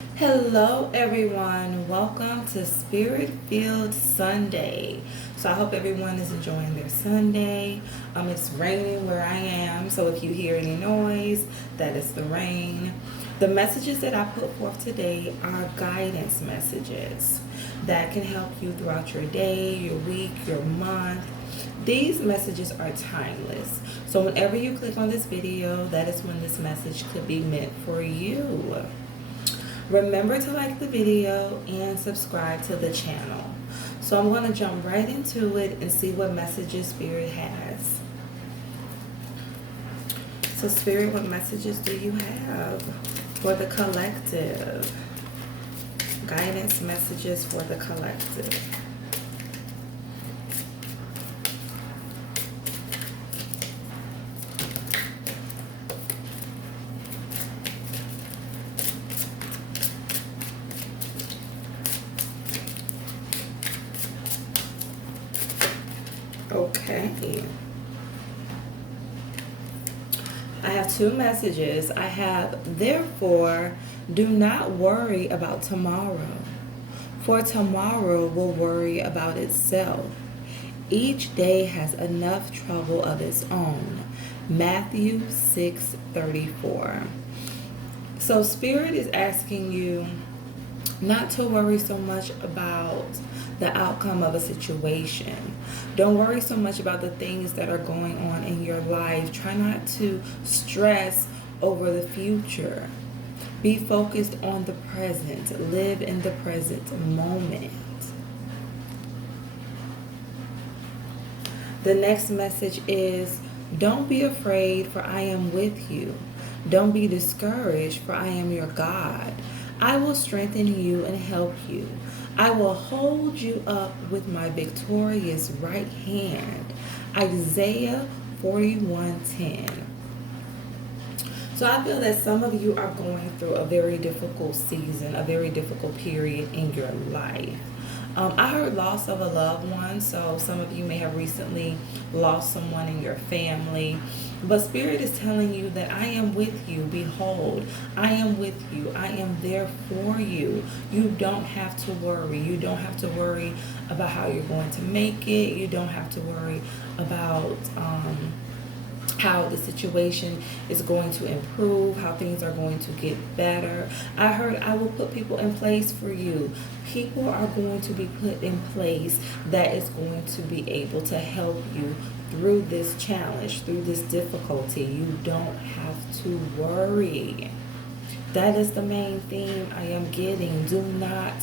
Hello, everyone. Welcome to Spirit Filled Sunday. So, I hope everyone is enjoying their Sunday. It's raining where I am, so if you hear any noise, that is the rain. The messages that I put forth today are guidance messages that can help you throughout your day, your week, your month. These messages are timeless. So, whenever you click on this video, that is when this message could be meant for you. Remember to like the video and subscribe to the channel. So I'm going to jump right into it and see what messages Spirit has. So Spirit, what messages do you have for the collective? Guidance messages for the collective. Okay. I have two messages. I have, therefore, do not worry about tomorrow, for tomorrow will worry about itself. Each day has enough trouble of its own. Matthew 6:34. So Spirit is asking you not to worry so much about the outcome of a situation. Don't worry so much about the things that are going on in your life. Try not to stress over the future. Be focused on the present. Live in the present moment. The next message is, don't be afraid, for I am with you. Don't be discouraged, for I am your God. I will strengthen you and help you. I will hold you up with my victorious right hand. Isaiah 41:10. So I feel that some of you are going through a very difficult season, a very difficult period in your life. I heard loss of a loved one, so some of you may have recently lost someone in your family. But Spirit is telling you that I am with you. Behold, I am with you. I am there for you. You don't have to worry. You don't have to worry about how you're going to make it. You don't have to worry about how the situation is going to improve, how things are going to get better. I heard I will put people in place for you. People are going to be put in place that is going to be able to help you through this challenge, through this difficulty. You don't have to worry. That is the main theme I am getting. Do not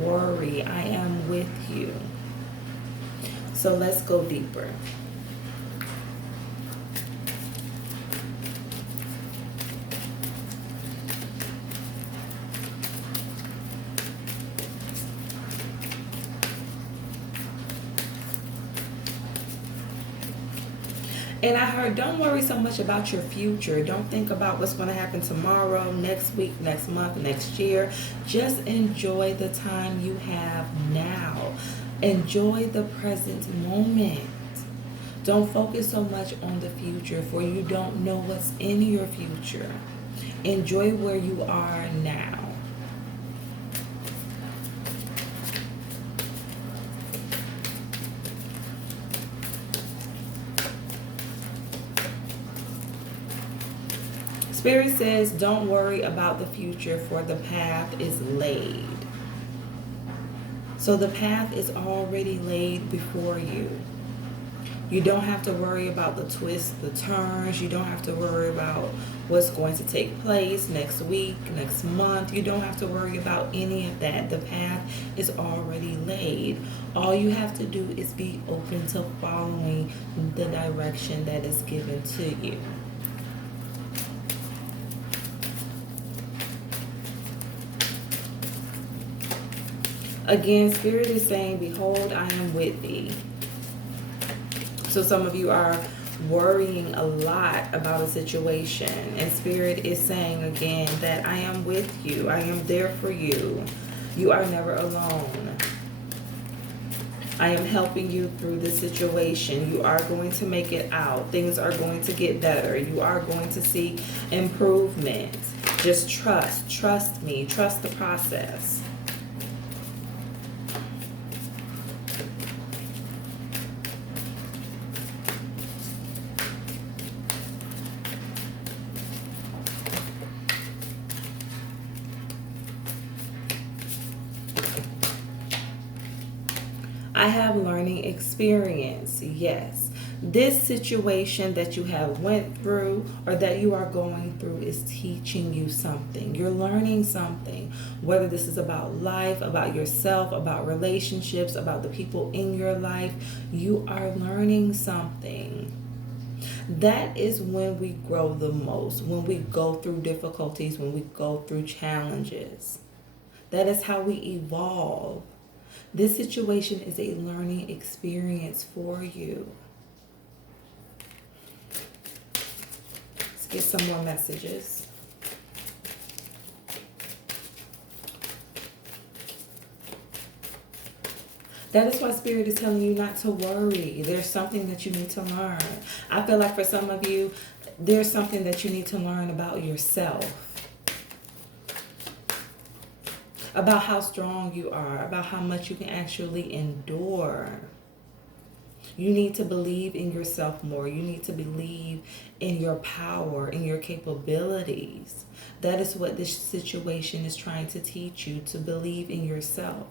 worry. I am with you. So let's go deeper. And I heard, don't worry so much about your future. Don't think about what's going to happen tomorrow, next week, next month, next year. Just enjoy the time you have now. Enjoy the present moment. Don't focus so much on the future, for you don't know what's in your future. Enjoy where you are now. Spirit says, don't worry about the future, for the path is laid. So the path is already laid before you. You don't have to worry about the twists, the turns. You don't have to worry about what's going to take place next week, next month. You don't have to worry about any of that. The path is already laid. All you have to do is be open to following the direction that is given to you. Again, Spirit is saying, behold, I am with thee. So some of you are worrying a lot about a situation. And Spirit is saying again that I am with you. I am there for you. You are never alone. I am helping you through this situation. You are going to make it out. Things are going to get better. You are going to see improvement. Just trust me, trust the process. I have learning experience. Yes. This situation that you have went through or that you are going through is teaching you something. You're learning something. Whether this is about life, about yourself, about relationships, about the people in your life, you are learning something. That is when we grow the most, when we go through difficulties, when we go through challenges. That is how we evolve. This situation is a learning experience for you. Let's get some more messages. That is why Spirit is telling you not to worry. There's something that you need to learn. I feel like for some of you, there's something that you need to learn about yourself. About how strong you are, about how much you can actually endure. You need to believe in yourself more. You need to believe in your power, in your capabilities. That is what this situation is trying to teach you, to believe in yourself.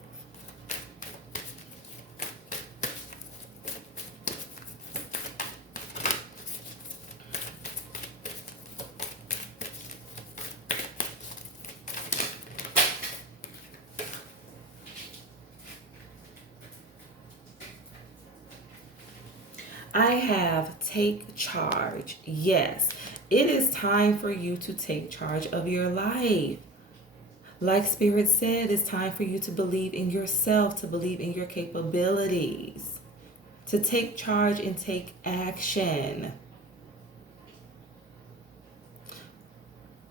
I have take charge. Yes, it is time for you to take charge of your life. Like Spirit said, it's time for you to believe in yourself, to believe in your capabilities, to take charge and take action.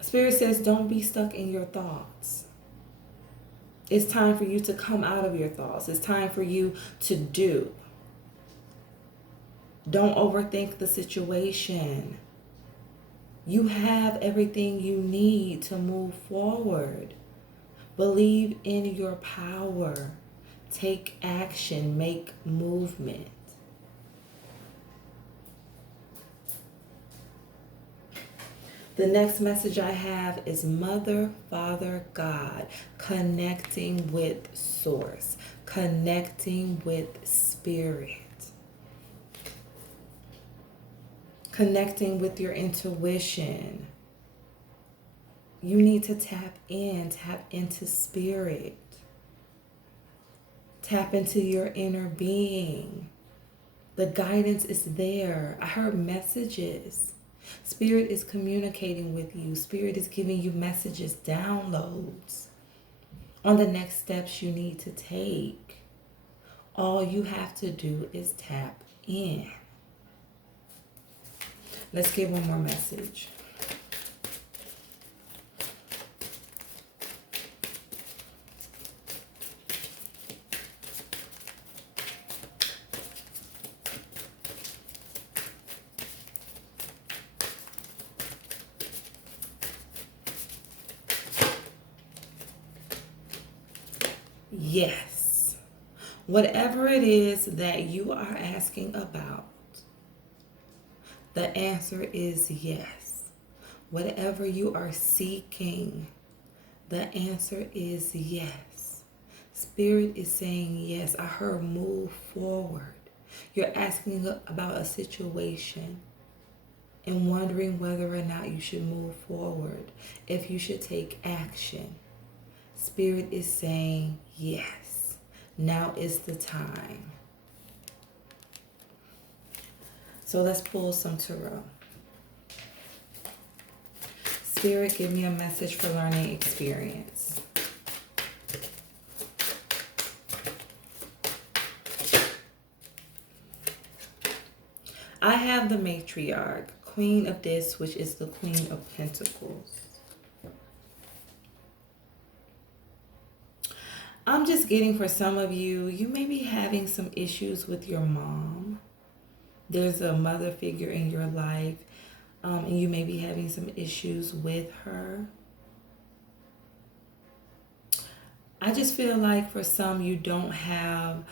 Spirit says, don't be stuck in your thoughts. It's time for you to come out of your thoughts. It's time for you to do. Don't overthink the situation. You have everything you need to move forward. Believe in your power. Take action. Make movement. The next message I have is Mother, Father, God, connecting with Source, connecting with Spirit. Connecting with your intuition. You need to tap into Spirit. Tap into your inner being. The guidance is there. I heard messages. Spirit is communicating with you. Spirit is giving you messages, downloads on the next steps you need to take. All you have to do is tap in. Let's get one more message. Yes. Whatever it is that you are asking about, the answer is yes. Whatever you are seeking, the answer is yes. Spirit is saying yes. I heard move forward. You're asking about a situation and wondering whether or not you should move forward, if you should take action. Spirit is saying yes. Now is the time. So let's pull some tarot. Spirit, give me a message for learning experience. I have the matriarch, Queen of this, which is the Queen of Pentacles. I'm just getting for some of you, you may be having some issues with your mom. There's a mother figure in your life, and you may be having some issues with her. I just feel like for some, you don't have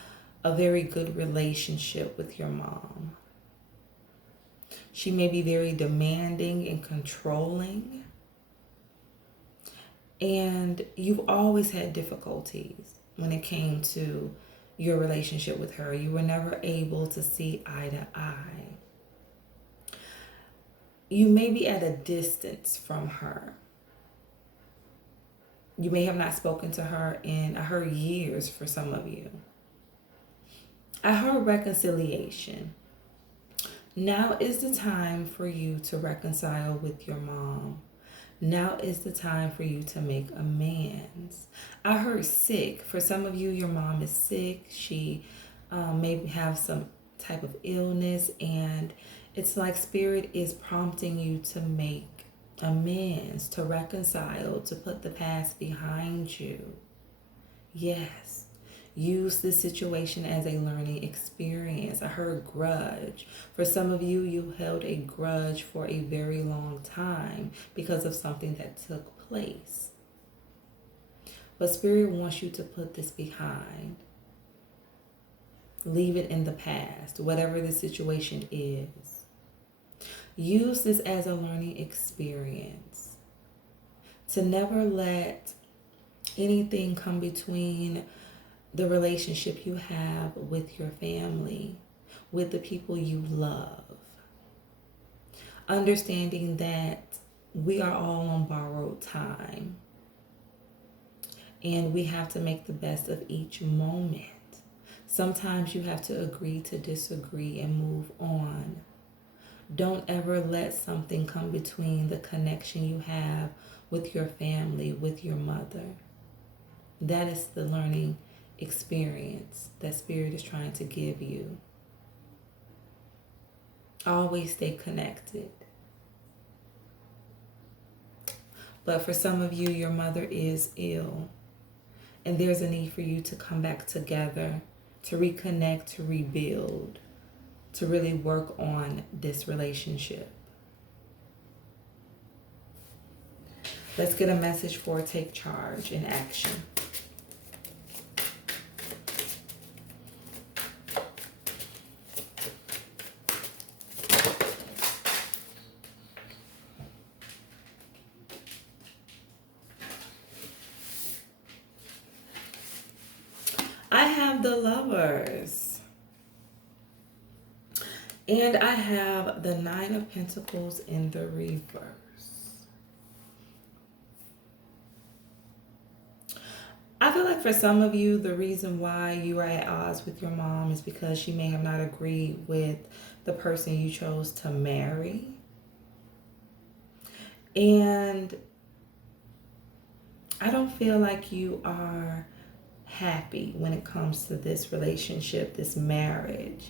a very good relationship with your mom. She may be very demanding and controlling. And you've always had difficulties when it came to your relationship with her. You were never able to see eye to eye. You may be at a distance from her. You may have not spoken to her in, I heard, years for some of you. I heard reconciliation. Now is the time for you to reconcile with your mom. Now is the time for you to make amends. I heard sick. For some of you, your mom is sick. She may have some type of illness, and it's like Spirit is prompting you to make amends, to reconcile, to put the past behind you. Yes. Use this situation as a learning experience. I heard grudge. For some of you, you held a grudge for a very long time because of something that took place. But Spirit wants you to put this behind. Leave it in the past, whatever the situation is. Use this as a learning experience. To never let anything come between the relationship you have with your family, with the people you love. Understanding that we are all on borrowed time, and we have to make the best of each moment. Sometimes you have to agree to disagree and move on. Don't ever let something come between the connection you have with your family, with your mother. That is the learning experience that Spirit is trying to give you. Always stay connected. But for some of you, your mother is ill, and there's a need for you to come back together, to reconnect, to rebuild, to really work on this relationship. Let's get a message for take charge and action. I have the Lovers. And I have the Nine of Pentacles in the reverse. I feel like for some of you, the reason why you are at odds with your mom is because she may have not agreed with the person you chose to marry. And I don't feel like you are happy when it comes to this relationship, this marriage.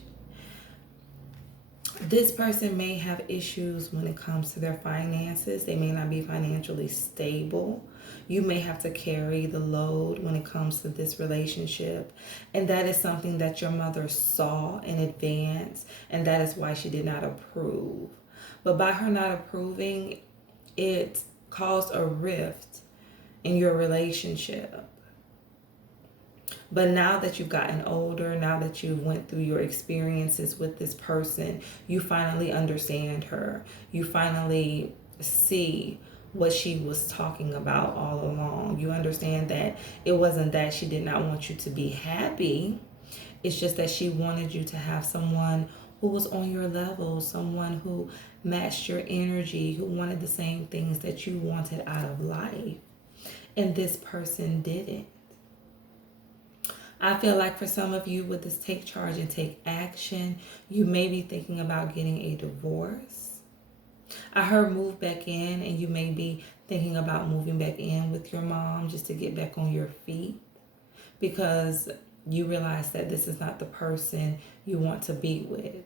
This person may have issues when it comes to their finances. They may not be financially stable. You may have to carry the load when it comes to this relationship. And that is something that your mother saw in advance, and that is why she did not approve. But by her not approving, it caused a rift in your relationship. But now that you've gotten older, now that you went through your experiences with this person, you finally understand her. You finally see what she was talking about all along. You understand that it wasn't that she did not want you to be happy. It's just that she wanted you to have someone who was on your level, someone who matched your energy, who wanted the same things that you wanted out of life. And this person didn't. I feel like for some of you with this take charge and take action, you may be thinking about getting a divorce. I heard move back in, and you may be thinking about moving back in with your mom just to get back on your feet, because you realize that this is not the person you want to be with.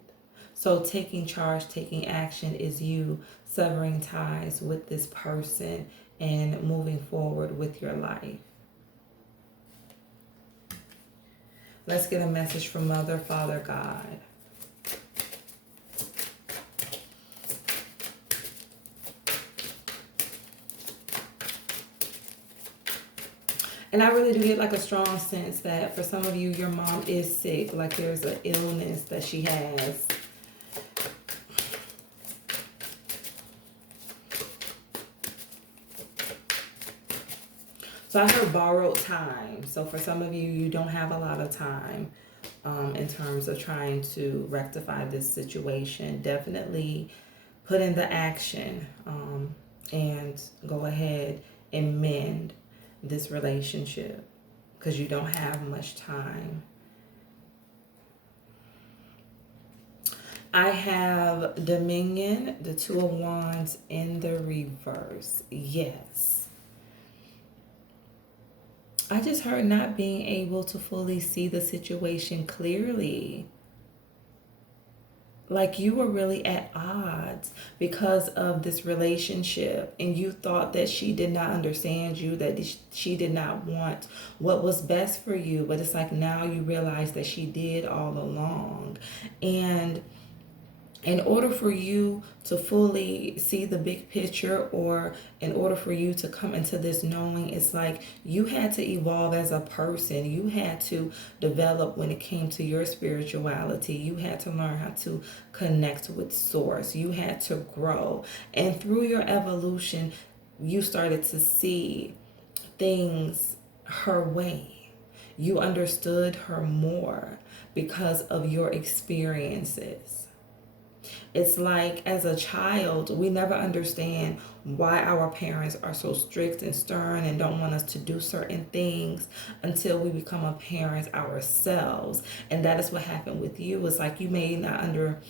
So taking charge, taking action is you severing ties with this person and moving forward with your life. Let's get a message from Mother, Father, God. And I really do get like a strong sense that for some of you, your mom is sick. Like there's an illness that she has. So I heard borrowed time. So for some of you, you don't have a lot of time in terms of trying to rectify this situation. Definitely put in the action and go ahead and mend this relationship because you don't have much time. I have Dominion, the Two of Wands in the reverse. Yes. I just heard not being able to fully see the situation clearly. Like you were really at odds because of this relationship, and you thought that she did not understand you, that she did not want what was best for you. But it's like now you realize that she did all along. And in order for you to fully see the big picture, or in order for you to come into this knowing, it's like you had to evolve as a person. You had to develop when it came to your spirituality. You had to learn how to connect with source. You had to grow. And through your evolution, you started to see things her way. You understood her more because of your experiences. It's like as a child, we never understand why our parents are so strict and stern and don't want us to do certain things until we become a parent ourselves. And that is what happened with you. It's like you may not understand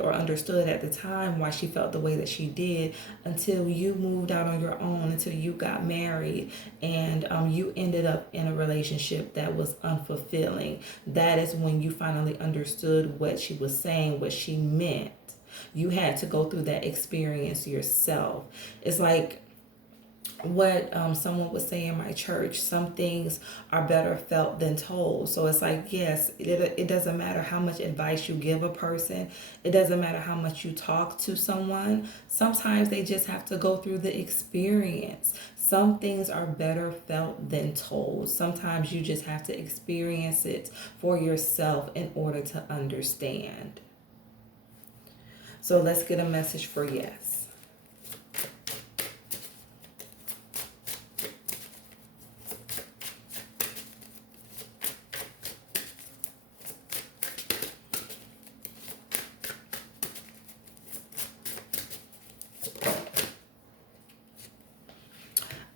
or understood at the time why she felt the way that she did until you moved out on your own, until you got married, and you ended up in a relationship that was unfulfilling. That is when you finally understood what she was saying, what she meant. You had to go through that experience yourself. It's like what someone would say in my church, some things are better felt than told. So it's like, yes, it doesn't matter how much advice you give a person. It doesn't matter how much you talk to someone. Sometimes they just have to go through the experience. Some things are better felt than told. Sometimes you just have to experience it for yourself in order to understand. So let's get a message for yes.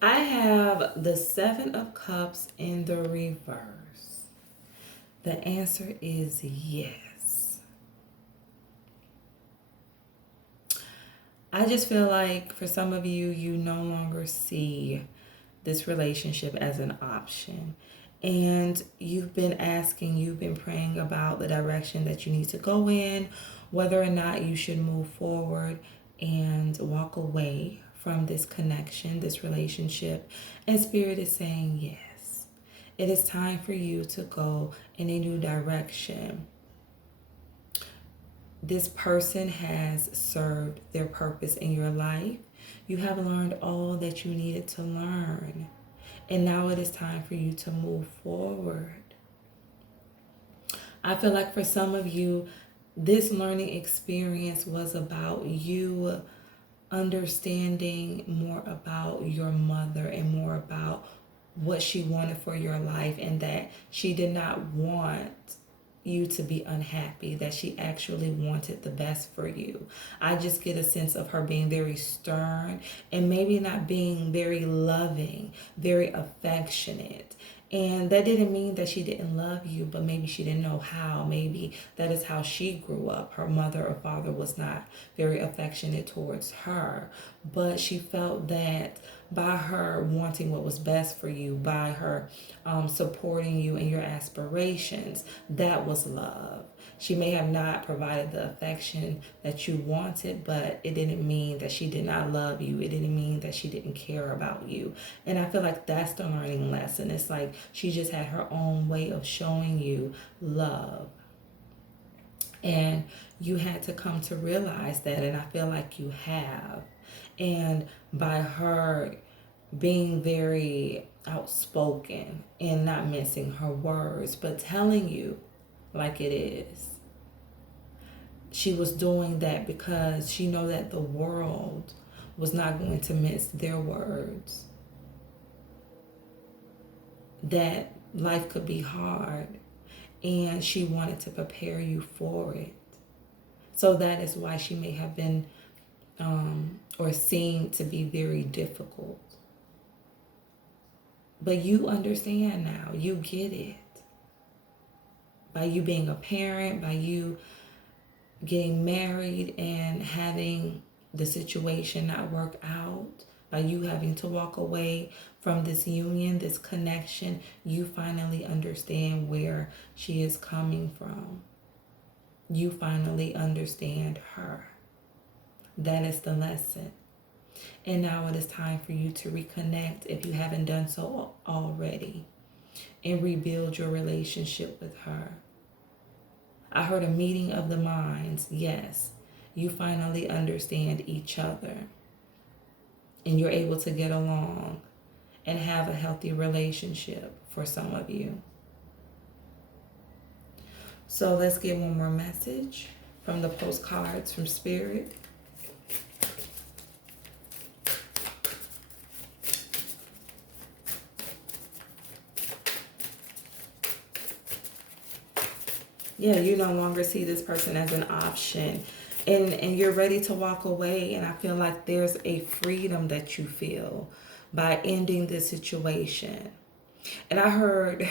I have the Seven of Cups in the reverse. The answer is yes. I just feel like for some of you, you no longer see this relationship as an option. And you've been asking, you've been praying about the direction that you need to go in, whether or not you should move forward and walk away from this connection, this relationship. And Spirit is saying yes. It is time for you to go in a new direction. This person has served their purpose in your life. You have learned all that you needed to learn. And now it is time for you to move forward. I feel like for some of you, this learning experience was about you understanding more about your mother and more about what she wanted for your life, and that she did not want you to be unhappy, that she actually wanted the best for you. I just get a sense of her being very stern and maybe not being very loving, very affectionate. And that didn't mean that she didn't love you, but maybe she didn't know how. Maybe that is how she grew up. Her mother or father was not very affectionate towards her, but she felt that by her wanting what was best for you, by her supporting you in your aspirations, that was love. She may have not provided the affection that you wanted, but it didn't mean that she did not love you. It didn't mean that she didn't care about you. And I feel like that's the learning lesson. It's like she just had her own way of showing you love. And you had to come to realize that, and I feel like you have. And by her being very outspoken and not mincing her words, but telling you like it is. She was doing that because she know that the world was not going to mince their words. That life could be hard, and she wanted to prepare you for it. So that is why she may have been or seemed to be very difficult. But you understand now. You get it. By you being a parent, by you getting married and having the situation not work out, by you having to walk away from this union, this connection, you finally understand where she is coming from. You finally understand her. That is the lesson. And now it is time for you to reconnect if you haven't done so already and rebuild your relationship with her. I heard a meeting of the minds. Yes, you finally understand each other and you're able to get along and have a healthy relationship for some of you. So let's get one more message from the postcards from Spirit. Yeah, you no longer see this person as an option, and you're ready to walk away. And I feel like there's a freedom that you feel by ending this situation. And I heard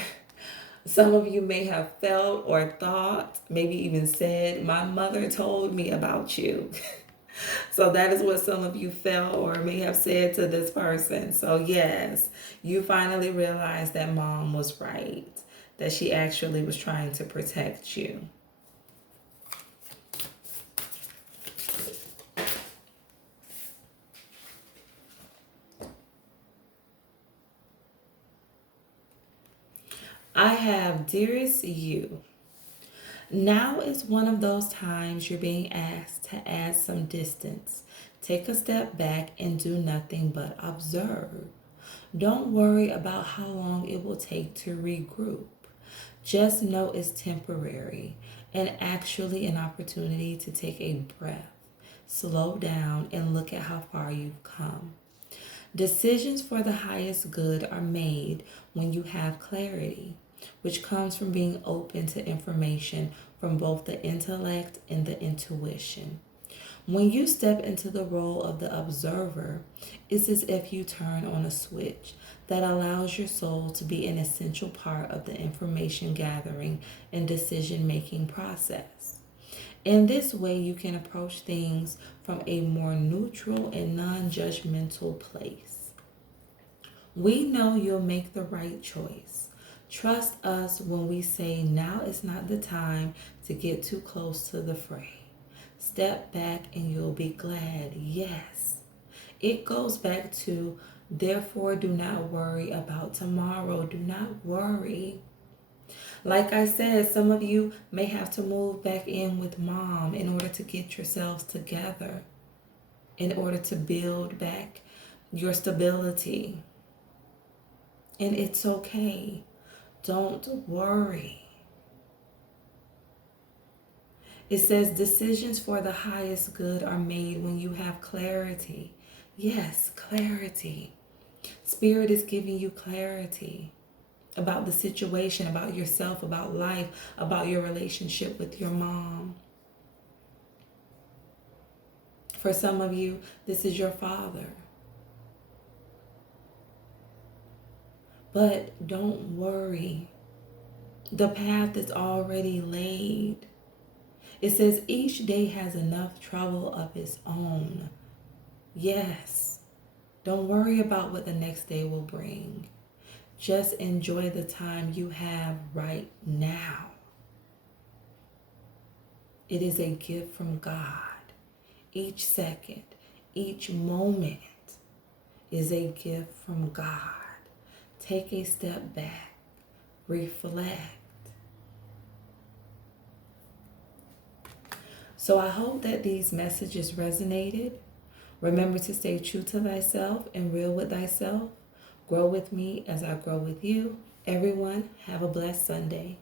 some of you may have felt or thought, maybe even said, my mother told me about you. So that is what some of you felt or may have said to this person. So yes, you finally realized that mom was right, that she actually was trying to protect you. I have, dearest you, now is one of those times you're being asked to add some distance. Take a step back and do nothing but observe. Don't worry about how long it will take to regroup. Just know it's temporary and actually an opportunity to take a breath, slow down, and look at how far you've come. Decisions for the highest good are made when you have clarity, which comes from being open to information from both the intellect and the intuition. When you step into the role of the observer, it's as if you turn on a switch that allows your soul to be an essential part of the information gathering and decision making process. In this way, you can approach things from a more neutral and non judgmental place. We know you'll make the right choice. Trust us when we say now is not the time to get too close to the fray. Step back and you'll be glad. Yes. It goes back to, therefore, do not worry about tomorrow. Do not worry. Like I said, some of you may have to move back in with mom in order to get yourselves together, in order to build back your stability. And it's okay. Don't worry. It says decisions for the highest good are made when you have clarity. Yes, clarity. Spirit is giving you clarity about the situation, about yourself, about life, about your relationship with your mom. For some of you, this is your father. But don't worry. The path is already laid. It says each day has enough trouble of its own. Yes. Don't worry about what the next day will bring. Just enjoy the time you have right now. It is a gift from God. Each second, each moment is a gift from God. Take a step back. Reflect. So I hope that these messages resonated. Remember to stay true to thyself and real with thyself. Grow with me as I grow with you. Everyone, have a blessed Sunday.